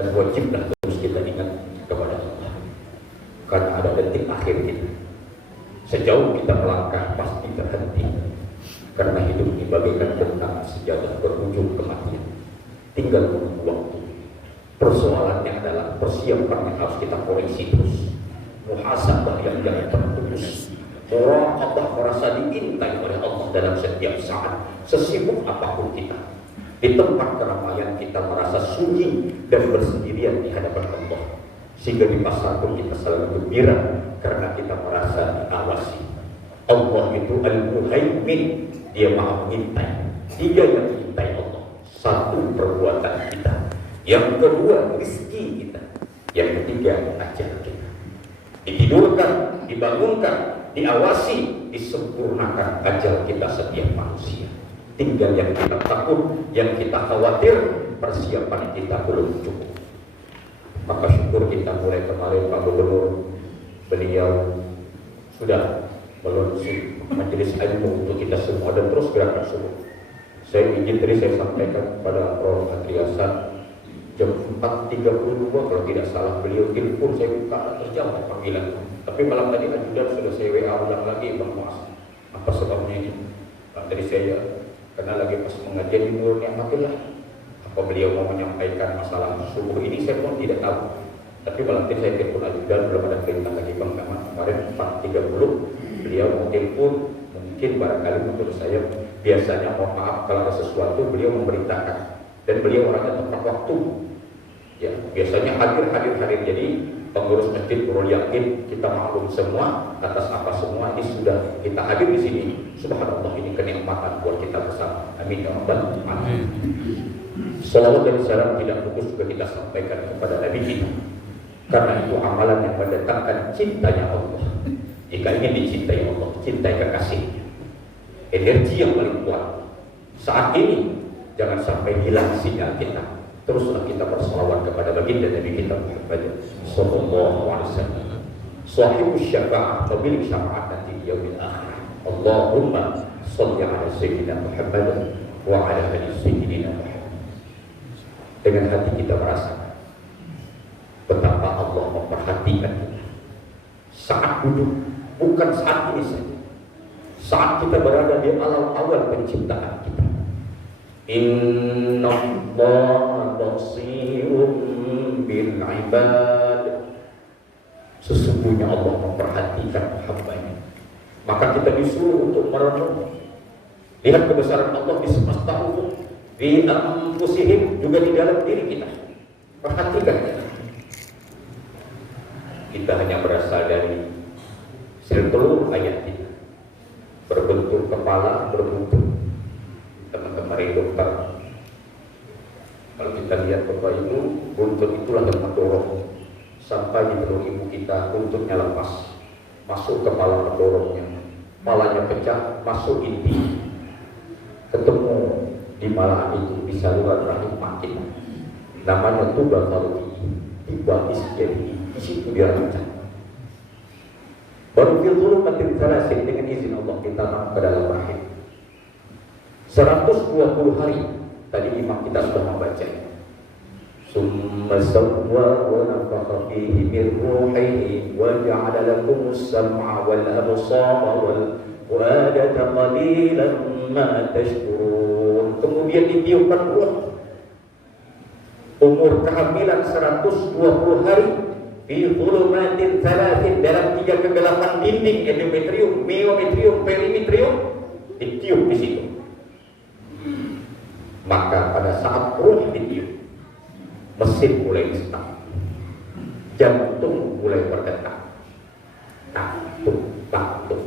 Dan wajiblah terus kita ingat kepada Allah, karena ada detik akhir kita. Sejauh kita melangkah pasti terhenti, karena hidup ini bagaikan bentang sejadah berujung kematian. Tinggal menunggu waktu. Persoalannya adalah persiapan yang harus kita koreksi terus. Muhasabah yang jangan terputus. Muraqabah, merasa diintai oleh Allah dalam setiap saat, sesibuk apapun kita. Di tempat keramaian kita merasa sunyi dan bersendirian di hadapan Allah, sehingga di pasar pun kita selalu gembira karena kita merasa diawasi. Allah itu Al-Muhaimin, Dia Maha mengintai. Tiga yang diintai Allah. Satu, perbuatan kita. Yang kedua, rezeki kita. Yang ketiga, ajal kita. Ditidurkan, dibangunkan, diawasi, disempurnakan ajal kita setiap manusia. Tinggal yang kita takut, yang kita khawatir, persiapan kita belum cukup. Maka syukur kita mulai kemarin Pak Gubernur, beliau sudah melunasi majelis ilmu untuk kita semua dan terus gerakan subuh. Saya izin tadi saya sampaikan kepada Prof. Adriasan jam 4.32 kalau tidak salah beliau telepon, saya buka terjawab panggilan. Tapi malam tadi ajudan sudah saya WA ulang lagi, Bang Mas, apa sebabnya ini? Tadi saya karena lagi pas mengajian di Nur Ni'matillah, apa beliau mau menyampaikan masalah subuh ini saya pun tidak tahu. Tapi malam tadi saya telepon ajudan, belum ada perintah lagi Bang Kaman. Kemarin 4.30 beliau mau telepon, mungkin barangkali menurut saya biasanya mohon maaf kalau ada sesuatu beliau memberitakan, dan beliau orangnya tepat waktu. Ya, biasanya hadir. Jadi pengurus masjid perlu yakin kita maklum semua atas apa semua ini sudah kita hadir di sini. Subhanallah, ini kenikmatan buat kita bersama. Amin ya rabbal alamin. Salawat dan salam tidak putus juga kita sampaikan kepada Nabi kita, karena itu amalan yang mendatangkan cintanya Allah. Jika ingin dicintai Allah, cintai kekasihnya. Energi yang paling kuat saat ini, jangan sampai hilang sinyal kita. Teruslah kita bersalawat kepada baginda Nabi kita Muhammad sallallahu alaihi wasallam, sahibus syafa'ah, pemilik syafaat nanti di yaumil akhir. Allahumma shalli ala sayyidina Muhammad wa ala ali sayyidina Muhammad. Dengan hati kita merasakan betapa Allah memperhatikan kita saat duduk, bukan saat ini saja, saat kita berada di alam awal penciptaan kita. Inna Allah basirun bil ibad. Sesungguhnya Allah memperhatikan hamba-Nya. Maka kita disuruh untuk merenung, lihat kebesaran Allah di semesta umum, di anfusihim, juga di dalam diri kita. Perhatikan kita. Kita hanya berasal dari sel telur ayat kita, berbentuk kepala, berbentuk teman-teman dokter. Kalau kita lihat Bapak Ibu, buntut itulah yang mendorong sampai di perut ibu kita, buntutnya lepas, masuk kepala mendorongnya, kepalanya pecah, masuk inti, ketemu di malahan itu di saluran rahim makin, namanya tuba faruqi, tiba iskeri, di situ dia rancang. Baru filtur makin terasin dengan izin Allah kita masuk ke dalam rahim. 120 hari tadi imam kita sudah membaca. Summa sawwa wa nafakha fihi min ruhihi wa ja'ala lakum as-sam'a wal absara wal fuada qalilan ma tashkurun. Kemudian ditiupkan ruh. Umur kehamilan 120 hari fi dhulumatin thalathin, dalam 3 kegelapan dinding, endometrium, myometrium, perimetrium, ditiup di situ. Maka pada saat ruh ditiup, mesin mulai start, jantung mulai berdetak, takut.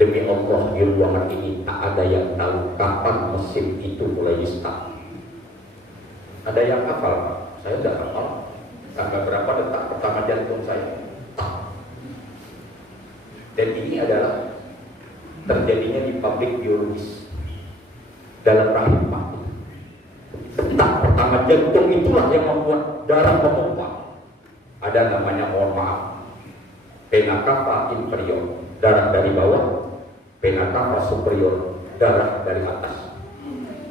Demi Allah, di ruangan ini tak ada yang tahu kapan mesin itu mulai start. Ada yang hafal? Saya tidak hafal. Tanggal berapa detak pertama jantung saya? Dan ini adalah terjadinya di pabrik biologis dalam rahim mati. Detak pertama jantung itulah yang membuat darah memumpah. Ada namanya, mohon maaf, vena cava inferior, darah dari bawah, vena cava superior, darah dari atas,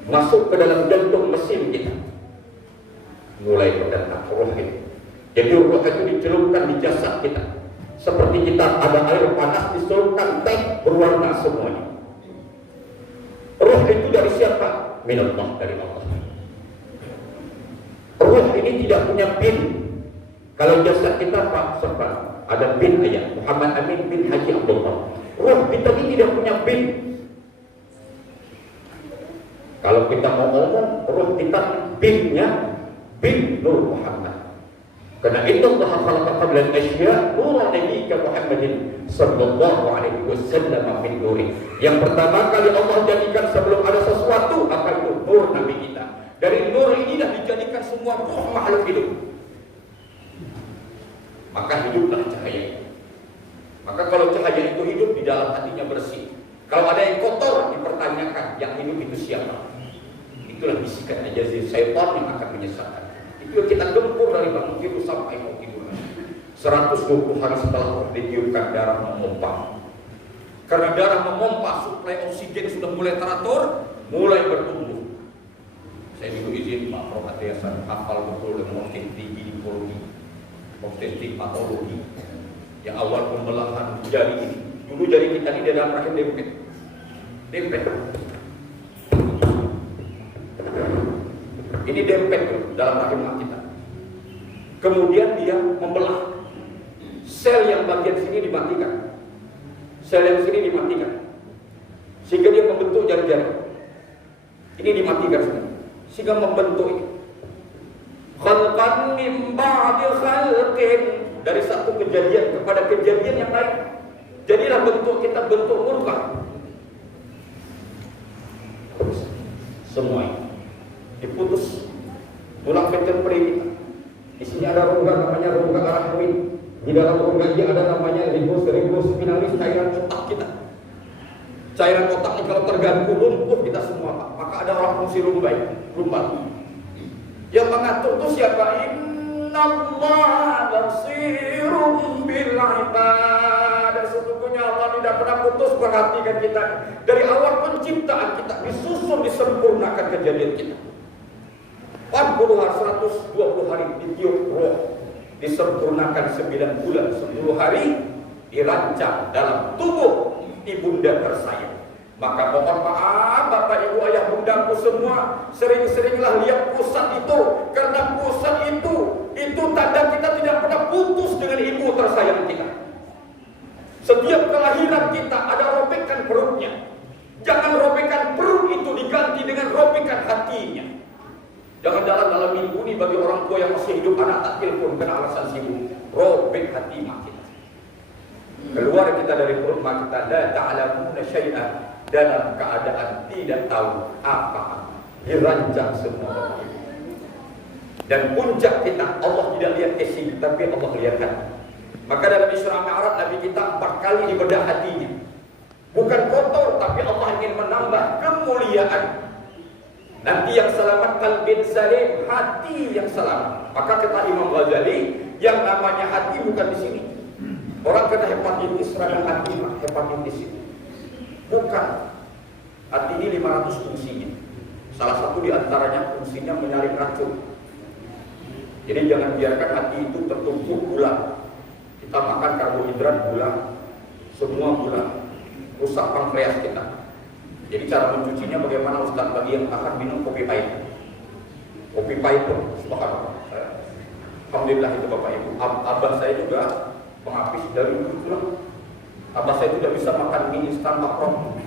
masuk ke dalam jantung mesin kita. mulai berdatang roh itu. Jadi roh itu dicelupkan di jasad kita. Seperti kita ada air panas dicelupkan teh berwarna semuanya. Roh itu dari siapa? Minallah, dari Allah. Roh ini tidak punya bin. Kalau jasad kita Pak Serta ada bin aja, Muhammad Amin bin Haji Abdullah. Roh kita ini tidak punya bin. Kalau kita mau ngomong, roh kita binnya bin Nur Muhammad. Karena itu Allah khalaqa qabla al-asya' nuran nabiyyika Muhammadin sallallahu alaihi wasallam min nuri. Yang pertama kali Allah jadikan sebelum ada sesuatu, apa itu? Nur Nabi kita. Dari nur ini dah dijadikan semua roh makhluk hidup. Maka hiduplah cahaya. Maka kalau cahaya itu hidup, di dalam hatinya bersih. Kalau ada yang kotor, dipertanyakan, yang hidup itu siapa? Itulah bisikan ajazil syaitan yang akan menyesatkan. Itu kita gempur dari bangun tidur sampai mau tidur. 120 hari setelah ditiupkan darah memompa. Karena darah memompa, suplai oksigen sudah mulai teratur, mulai bertumbuh. Saya dulu izin Pak Prof. Atiasan hafal betul dengan obstetrik ginekologi, obstetrik patologi. Yang awal pembelahan jari ini. Dulu jari kita ini dalam rahim dempet. Ini dempet dalam rahim kita. Kemudian dia membelah. Sel yang bagian sini dimatikan. Sel yang sini dimatikan. Sehingga dia membentuk jari-jari. Ini dimatikan semua. Sehingga membentuk ini. Khalqan min ba'di khalqin, dari satu kejadian kepada kejadian yang lain. Jadilah bentuk kita bentuk murka. Semua ini diputus tulang vertebrae kita. Di sini ada rongga namanya rongga arachnoid. Di dalam rongga ini ada namanya rebus spinalis, cairan otak kita. Cairan otak ini kalau terganggu lumpuh kita semua. Maka ada orang fungsi lumbal. Yang mengatur itu siapa? Innallaha basirun bil ibad. Sesungguhnya Allah tidak pernah putus perhatikan kita. Dari awal penciptaan kita disusun disempurnakan kejadian kita. 40 hari, 120 hari ditiup roh, disempurnakan 9 bulan, 10 hari dirancang dalam tubuh ibunda tersayang. Maka mohon maaf Bapak Ibu Ayah Bundaku semua, sering-seringlah lihat pusat itu, karena pusat itu tanda kita tidak pernah putus dengan ibu tersayang kita. Setiap kelahiran kita ada robekan perutnya. Jangan robekan perut itu diganti dengan robekan hatinya. Jangan-jangan dalam minggu ini bagi orang tua yang masih hidup anak tak telepon karena alasan sibuk, robek hati mak kita. Keluar kita dari perut mak kita, la ta'lamuna syai'an, dalam keadaan tidak tahu apa, dirancang semua. Dan puncak kita, Allah tidak lihat isi, tapi Allah lihat hati. Maka dalam Isra Mi'raj Nabi kita 4 kali dibedah hatinya. Bukan kotor, tapi Allah ingin menambah kemuliaan. Nanti yang selamat qalbin salim, hati yang selamat. Maka kata Imam Ghazali, yang namanya hati bukan di sini. Orang kena hepatitis, radang hati, hepatitis itu. Bukan. Hati ini 500 fungsinya. Salah satu diantaranya fungsinya menyaring racun. Jadi jangan biarkan hati itu tertumpuk gula. Kita makan karbohidrat gula, semua gula, rusak pankreas kita. Jadi cara mencucinya bagaimana Ustaz bagi yang akan minum kopi pahit? Kopi pahit pun, subhanallah. Alhamdulillah itu Bapak Ibu. Abah saya juga penghabis dari dulu. Abah saya tidak bisa makan mie instan makrom.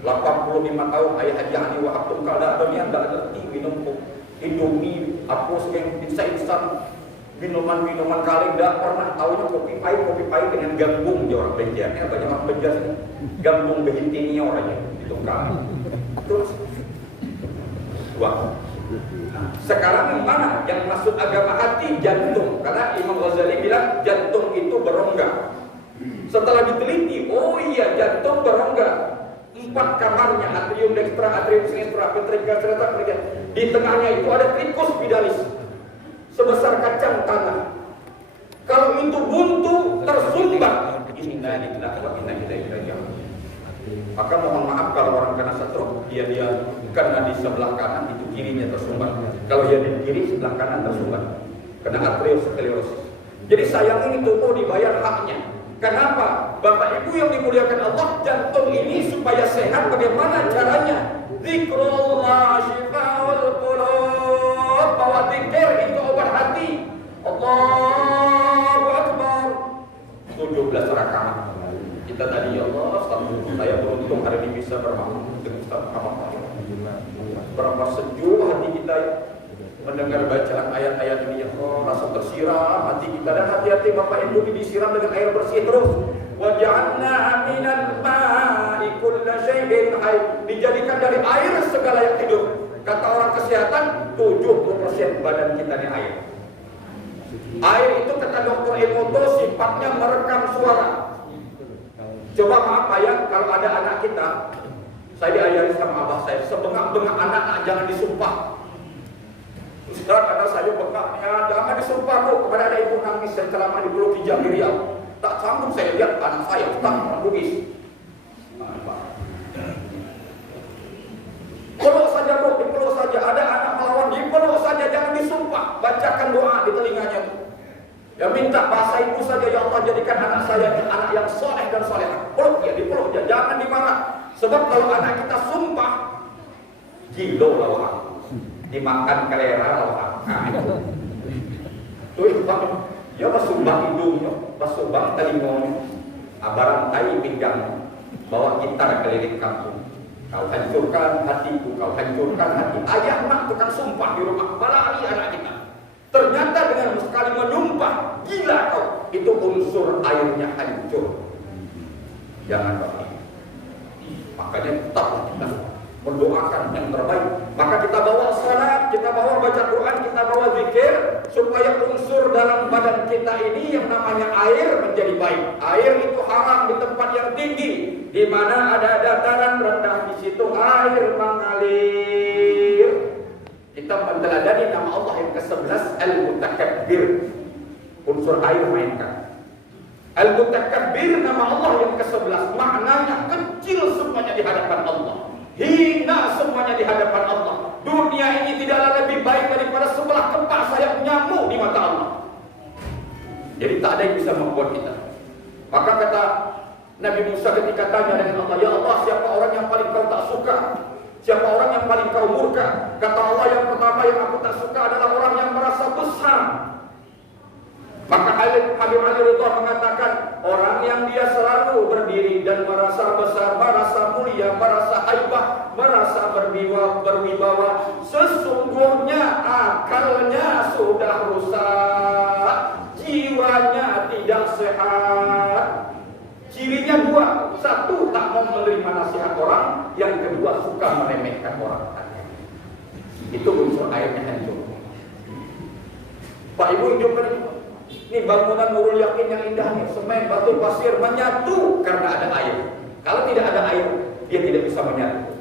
85 tahun ayah Haji Ani wa Abdul Qadir dia enggak ngerti minum Indomie, apa yang instan minuman kaleng, enggak pernah tahunya kopi pahit dengan gambung di orang Benjarnya, banyak orang Benjar gambung behintinya orangnya itu kali. Terus wah. Sekarang yang mana? Yang masuk agama hati jantung. Karena Imam Ghazali bilang jantung itu berongga. Setelah diteliti, oh iya jantung berongga. 4 kamarnya, atrium dextra, atrium sinistra, ventricle cerebral. Di tengahnya itu ada tricus vidalis sebesar kacang tanah. Kalau itu buntu tersumbat, innalillahi wa inna ilaihi raji'un. Maka mohon maaf kalau orang kena stroke, dia kena di sebelah kanan, itu kirinya tersumbat. Kalau dia di kiri, sebelah kanan tersumbat. Kena arteriosklerosis. Jadi sayang ini tubuh dibayar haknya. Kenapa? Bapak Ibu yang dimuliakan Allah, jantung ini supaya sehat bagaimana caranya? Zikrullah syifaul qulub. Bahwa zikir itu obat hati. Allahu Akbar. 17 rakaat. Kita tadi ya Allah, saya beruntung hari ini bisa bermakmum dengan Ustaz Muhammad. Berapa sejuk hati kita ya, mendengar bacaan ayat-ayat ini ya Allah, rasa tersiram hati kita. Dan hati-hati Bapak Ibu disiram dengan air bersih terus. Wa ja'alna minal ma'i kulla syai'in hayy. Dijadikan dari air segala yang hidup. Kata orang kesehatan, 70% badan kita ini air. Air itu kata dokter Emoto sifatnya merekam suara. Coba maaf ayah, kalau ada anak kita, saya diajari sama abah saya, sebengak-bengak anak jangan disumpah. Ustaz, karena saya bengak, ya jangan disumpah bu. Kepada ada ibu nangis dan ceramah di Pulau Kijang di Riau. Tak sanggup saya lihat anak saya, Ustaz, orang Bugis. Peluk saja bu, dipeluk saja. Ada anak melawan, dipeluk saja, jangan disumpah. Bacakan doa di telinganya bu. Ya minta bahasa ibu saja, ya Allah jadikan anak saya anak yang soleh dan solehah. Peluk ya, dipeluk ya, jangan dimarah. Sebab kalau anak kita sumpah, kilo lawan, dimakan kelera lawan. Nah itu, tuh ya pas sumbang hidungnya, pas sumbang telinganya, abaran tai pinggangnya, bawa gitar keliling kampung. Kau hancurkan hatiku, kau hancurkan hati. Ayah mak tukang sumpah di rumah, balari anak kita. Ternyata dengan sekali menyumpah, gila kau, itu unsur airnya hancur. Jangan Bapak. Makanya tetaplah kita mendoakan yang terbaik. Maka kita bawa salat, kita bawa baca Quran, kita bawa zikir, supaya unsur dalam badan kita ini yang namanya air menjadi baik. Air itu haram di tempat yang tinggi, di mana ada dataran rendah, di situ air mengalir. Kita menteladani nama Allah yang ke-11 Al-Mutakabbir. Unsur air mainkan. Al-Mutakabbir nama Allah yang ke-11. Maknanya kecil semuanya di hadapan Allah, hina semuanya di hadapan Allah. Dunia ini tidaklah lebih baik daripada sebelah kepak sayap nyamuk di mata Allah. Jadi tak ada yang bisa membuat kita. Maka kata Nabi Musa ketika tanya dengan Allah, ya Allah, siapa orang yang paling kau tak suka? Siapa orang yang paling kau murka? Kata Allah, yang pertama yang aku tak suka adalah orang yang merasa besar. Maka Habib Ali Ridha mengatakan, orang yang dia selalu berdiri dan merasa besar, merasa mulia, merasa haibah, merasa berwibawa, sesungguhnya akalnya sudah rusak, jiwanya tidak sehat. Cirinya dua, satu tak mau menerima nasihat orang, yang kedua suka meremehkan orang. Itu unsur airnya hancur. Pak Ibu hidupkan itu. Ini bangunan Nurul Yakin yang indah nih, semen, batu, pasir menyatu karena ada air. Kalau tidak ada air, dia tidak bisa menyatu.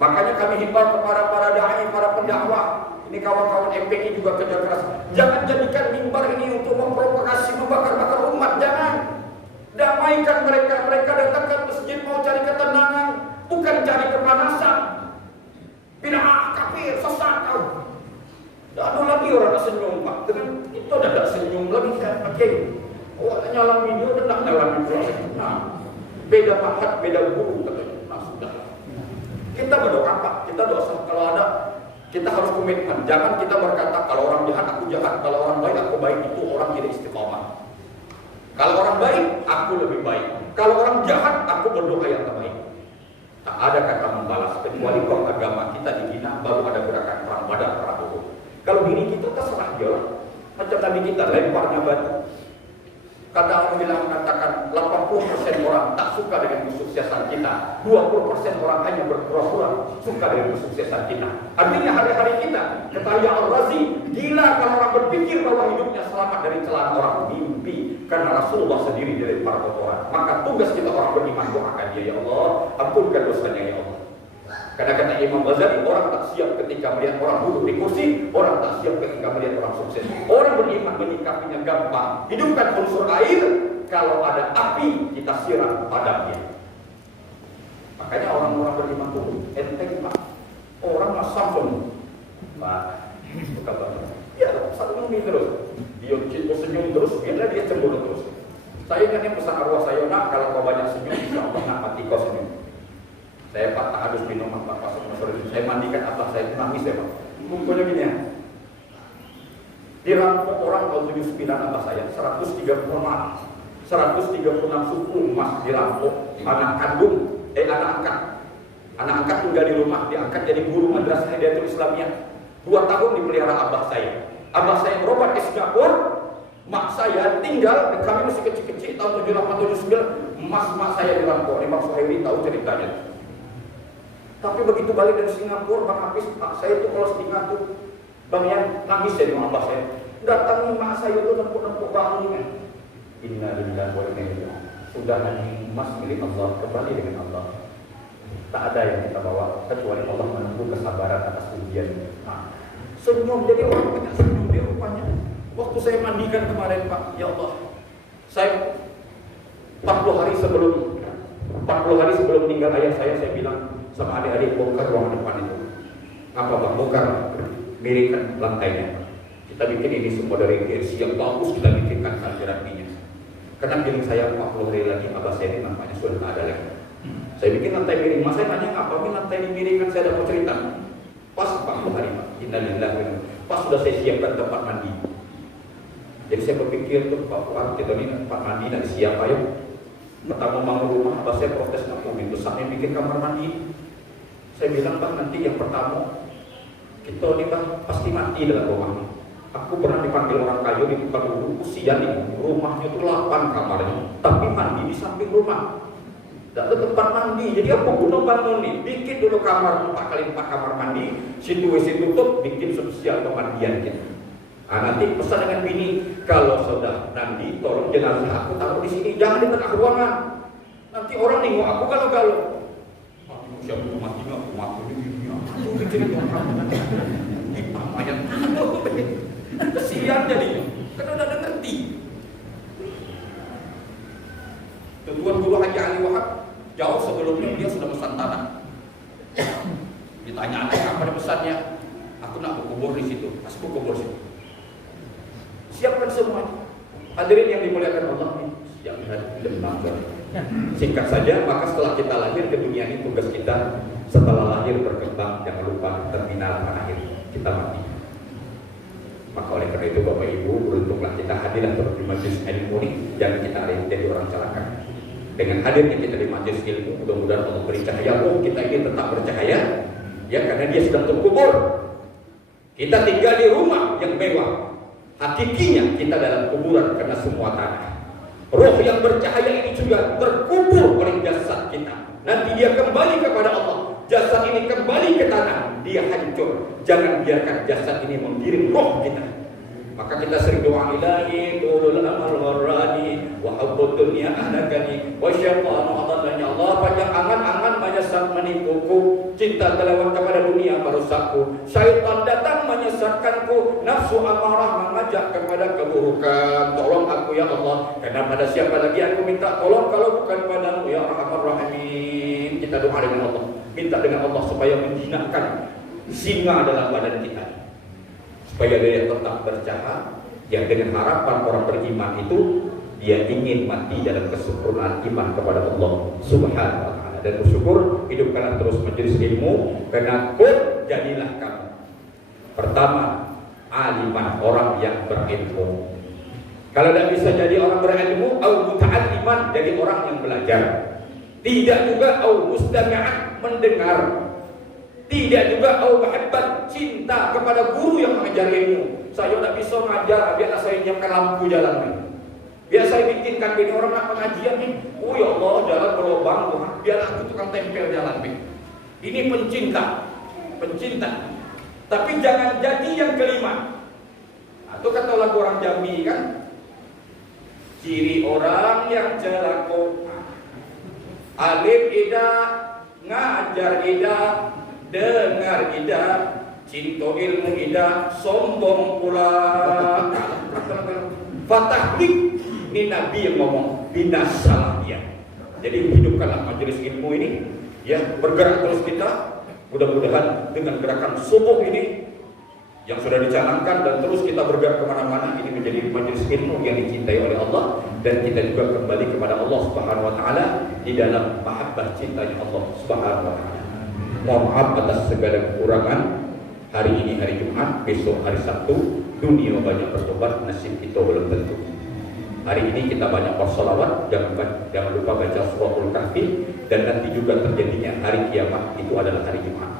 Makanya kami himbau kepada para dai, para pendakwah, ini kawan-kawan MPI juga kerja keras. Jangan jadikan mimbar ini untuk memprovokasi, membakar-bakar umat, jangan. Damaikan mereka, mereka datang ke masjid mau cari ketenangan, bukan cari kepanasan. Bid'ah, kafir, sesat kau. Tidak ada lagi orang senyum Pak. Dengan itu dah tak senyum lagi kan. Okey. Awak nyala video dan tak nyala video. Nah, beda pahat, beda guru katanya. Nah sudah. Kita berdoa Pak. Kita doa kalau ada, kita harus komitmen. Jangan kita berkata kalau orang jahat aku jahat, kalau orang baik aku baik. Itu orang tidak istiqamah. Kalau orang baik, aku lebih baik. Kalau orang jahat, aku berdoa yang terbaik. Tak ada kata membalas kecuali kalau agama kita dihina, baru ada gerakan perang Badar, perang Uhud. Kalau diri kita terserah dia lah. Macam tadi kita lemparnya batu. Kata orang bilang mengatakan 80% orang tak suka dengan kesuksesan kita, 20% orang hanya berpura-pura suka dengan kesuksesan kita. Artinya hari-hari kita, kata Ya Al-Razi, gila kalau orang berpikir bahwa hidupnya selamat dari celaan orang, mimpi. Karena Rasulullah sendiri dari para kotoran. Maka tugas kita orang beriman doakan dia, ya Allah, ampunkan dosanya ya Allah. Karena kata Imam Ghazali, orang tak siap ketika melihat orang duduk di kursi, orang tak siap ketika melihat orang sukses. Orang beriman menyikapinya gampang. Hidupkan unsur air, kalau ada api kita siram padamnya. Makanya orang-orang beriman itu enteng Pak. Orang mas Samson Pak, buka banget. Ya, senyum terus. Dia senyum terus, biarlah dia cemburu terus. Saya ingatnya pesan arwah saya, nak kalau kau banyak senyum, insya Allah nak mati kau senyum. Saya Pak tak habis minum Pak pas sore itu. Saya mandikan atas saya nangis ya Pak. Pokoknya gini ya. Dirampok orang tahun 79 abah saya 136 suku emas dirampok, anak kandung, anak angkat tinggal di rumah, diangkat jadi guru madrasah Hidayatul Islamiyah. 2 tahun dipelihara abah saya. Abah saya berobat ke Singapura, mak saya tinggal, dan kami masih kecil-kecil tahun 78 79, mak saya dirampok. Imam Suhaili tahu ceritanya. Tapi begitu balik dari Singapura, Bang Hafiz, pak saya itu kalau setinggal tuh, Bang Yan nangis ya dengan abah saya. Datangi mak saya itu nempuk-nempuk bangunnya. Innalillahi wa inna ilaihi raji'un. Sudah nanti emas milik Allah, kembali dengan Allah. Tak ada yang kita bawa kecuali Allah menunggu kesabaran atas ujian. Nah, senyum, jadi orang banyak senyum dia rupanya. Waktu saya mandikan kemarin Pak, ya Allah, saya 40 hari sebelum meninggal ayah saya bilang sama adik-adik, bongkar ruangan depan itu. Apa Bang? Bongkar, miringkan lantainya. Kita bikin ini semua dari GSC yang bagus, kita bikinkan terapinya. Karena piring saya 40 hari lagi, abah saya ini nampaknya sudah tak ada lagi. Saya bikin lantai miring, mas saya nanya apa, ini lantai dimiringkan, saya ada mau cerita. Pas 40 hari Pak, innalillahi. Pas sudah saya siapkan tempat mandi. Jadi saya berpikir tuh Pak Fuad, kita ini tempat mandi nanti siapa ya? Pertama bangun rumah, abah saya protes nggak mau gitu, sampai bikin kamar mandi. Saya bilang Pak, nanti yang pertama kita ini Pak pasti mati dalam rumah ini. Aku pernah dipanggil orang kayu di tempat dulu, usia nih, rumahnya itu 8 kamarnya, tapi mandi di samping rumah. Tidak ada tempat mandi, jadi aku guna bangun nih, bikin dulu kamar 4x4 kamar mandi, situ WC tutup, bikin spesial pemandian gitu. Nah, nanti pesan dengan bini, kalau sudah nanti tolong jenazah aku taruh di sini, jangan di tengah ruangan. Nanti orang nengok aku galau-galau. Aku siapa mati nggak? Aku mati di dunia. Aku bikin orang mayat. Kesian jadinya, karena udah ngerti. Tuan Guru Haji Ali Wahab jauh sebelumnya dia sudah pesan tanah. Ditanya anak apa pesannya? Aku nak berkubur di situ. Pas berkubur situ. Siapkan semuanya. Hadirin yang dimuliakan Allah ini, siapkan dan singkat saja, maka setelah kita lahir ke dunia ini, tugas kita setelah lahir berkembang, jangan lupa terminal terakhir kita mati. Maka oleh karena itu Bapak Ibu, beruntunglah kita hadirlah terus di majelis ilmu ini, jangan kita jadi orang celaka. Dengan hadirnya kita di majelis ilmu, mudah-mudahan Allah beri cahaya. Oh, kita ini tetap bercahaya, ya karena dia sedang terkubur. Kita tinggal di rumah yang mewah. Hakikinya kita dalam kuburan karena semua tanah. Roh yang bercahaya ini juga terkubur oleh jasad kita. Nanti dia kembali kepada Allah. Jasad ini kembali ke tanah, dia hancur. Jangan biarkan jasad ini menggiring roh kita. Maka kita sering doa ilahi tulul amal gharrani wa hubbud dunya ahlakani wa syaitanu adallani. Allah, panjang angan-angan menyesat menipuku, cinta terlewat kepada dunia merusakku, syaitan datang menyesatkanku, nafsu amarah mengajak kepada keburukan. Tolong aku ya Allah, karena pada siapa lagi aku minta tolong kalau bukan padamu ya Arhamar Rahimin. Kita doa dengan Allah, minta dengan Allah supaya menjinakkan singa dalam badan kita, supaya dia tetap bercahaya. Yang dengan harapan orang beriman itu dia ingin mati dalam kesempurnaan iman kepada Allah Subhanahu wa taala. Dan bersyukur hidupkanlah terus majelis ilmu, karena pun jadilah kamu pertama aliman, orang yang berilmu. Kalau tidak bisa jadi orang berilmu, au muta'alliman, jadi orang yang belajar. Tidak juga au mustami'an, mendengar. Tidak juga au mahabbat, cinta kepada guru yang mengajar ilmu. Saya tidak bisa mengajar, biar saya nyiapkan lampu jalan nih. Biar saya bikinkan bini orang nak pengajian nih. Oh ya Allah, jalan berlubang, biar aku tukang tempel jalan nih. Ini pencinta, pencinta. Tapi jangan jadi yang kelima. Atau kata lagu orang Jambi kan, ciri orang yang celako, alim ida, ngajar ida, dengar ida, cinta ilmu ida, sombong pula. Fatahlik, ini Nabi yang ngomong, binasalah dia. Jadi hidupkanlah majelis ilmu ini, Ya, bergerak terus kita. Mudah-mudahan dengan gerakan subuh ini yang sudah dicanangkan dan terus kita bergerak kemana-mana, ini menjadi majelis ilmu yang dicintai oleh Allah, dan kita juga kembali kepada Allah Subhanahu wa Ta'ala di dalam mahabbah cintanya Allah Subhanahu wa Ta'ala. Mohon maaf atas segala kekurangan. Hari ini hari Jumat, besok hari Sabtu. Dunia banyak bertobat, nasib kita belum tentu. Hari ini kita banyak bersolawat, jangan lupa baca suratul kahfi, dan nanti juga terjadinya hari kiamat, itu adalah hari Jumat.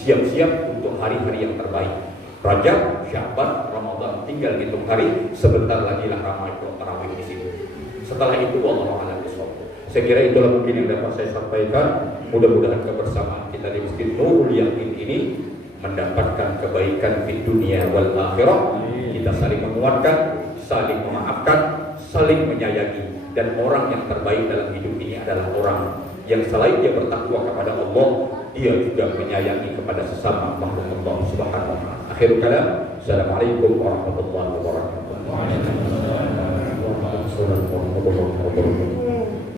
Siap-siap untuk hari-hari yang terbaik. Rajab, Sya'ban, Ramadan, tinggal hitung hari, sebentar lagi lah ramai tarawih di sini. Setelah itu wallahu a'lam bishawab. Saya kira itulah mungkin yang dapat saya sampaikan. Mudah-mudahan kebersamaan kita di Masjid Nurul Yaqin ini mendapatkan kebaikan di dunia wal akhirah. Kita saling menguatkan, saling memaafkan, saling menyayangi, dan orang yang terbaik dalam hidup ini adalah orang yang selain dia bertakwa kepada Allah, dia juga menyayangi kepada sesama makhluk Allah Subhanahu wa Ta'ala. Akhirul kalam, assalamualaikum warahmatullahi wabarakatuh. Waalaikumsalam warahmatullahi wabarakatuh.